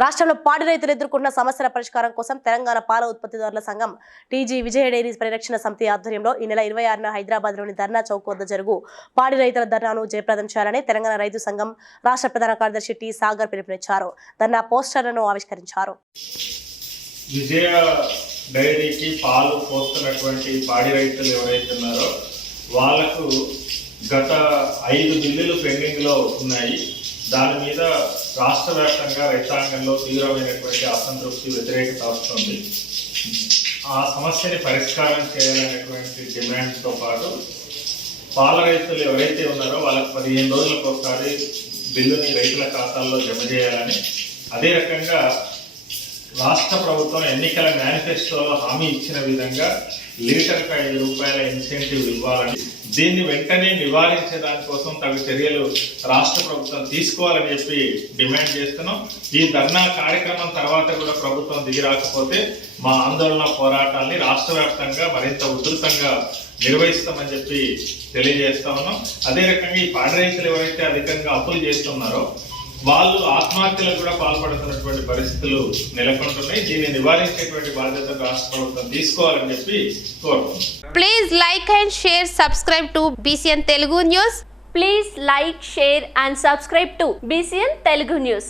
రాష్ట్రంలో పాడి రైతులు ఎదుర్కొంటున్న సమస్యల పరిష్కారం కోసం తెలంగాణ పాల ఉత్పత్తిదారుల సంఘం టీజీ విజయ డైరీ పరిరక్షణ సమితి ఆధ్వర్యంలో ఈ నెల 26న హైదరాబాద్లోని ధర్నా చౌక్ వద్ద జరుగు పాడి రైతుల ధర్నాను జయప్రదం చేయాలని తెలంగాణ రైతు సంఘం రాష్ట్ర ప్రధాన కార్యదర్శి టి సాగర్ పిలుపునిచ్చారు. ధర్నా పోస్టర్లను ఆవిష్కరించారు. విజయ డైరీకి పాలు పోస్తున్నటువంటి పాడి రైతులు ఎవరైతే ఉన్నారో వాళ్లకు గత 5 బిల్లులు పెండింగ్లో ఉన్నాయి. దాని మీద రాష్ట్ర వ్యాప్తంగా రైతాంగంలో తీవ్రమైనటువంటి అసంతృప్తి, వ్యతిరేకత వస్తుంది. ఆ సమస్యని పరిష్కారం చేయాలనేటువంటి డిమాండ్తో పాటు పాల రైతులు ఎవరైతే ఉన్నారో వాళ్ళకు 15 రోజులకు ఒకసారి బిల్లుని రైతుల ఖాతాల్లో జమ చేయాలని, అదే రకంగా రాష్ట్ర ప్రభుత్వం ఎన్నికల మేనిఫెస్టోలో హామీ ఇచ్చిన విధంగా లీటర్కు 5 రూపాయల ఇన్సెంటివ్ ఇవ్వాలని, దీన్ని వెంటనే నివారించే దానికోసం తగు చర్యలు రాష్ట్ర ప్రభుత్వం తీసుకోవాలని చెప్పి డిమాండ్ చేస్తున్నాం. ఈ ధర్నా కార్యక్రమం తర్వాత కూడా ప్రభుత్వం దిగి రాకపోతే మా ఆందోళన పోరాటాన్ని రాష్ట్ర వ్యాప్తంగా మరింత ఉధృతంగా నిర్వహిస్తామని చెప్పి తెలియజేస్తా ఉన్నాం. అదే రకంగా ఈ పాడి రైతులు ఎవరైతే అధికంగా అప్పులు చేస్తున్నారో వాళ్ళు ఆత్మహత్యలకు కూడా పాల్పడుతున్నటువంటి పరిస్థితులు నెలకొంటున్నాయి. దీన్ని నివారించేటువంటి బాధ్యత రాష్ట్ర ప్రభుత్వం తీసుకోవాలని చెప్పి కోరుతున్నాం. Please like and share, subscribe to BCN Telugu News. Please like, share and subscribe to BCN Telugu News.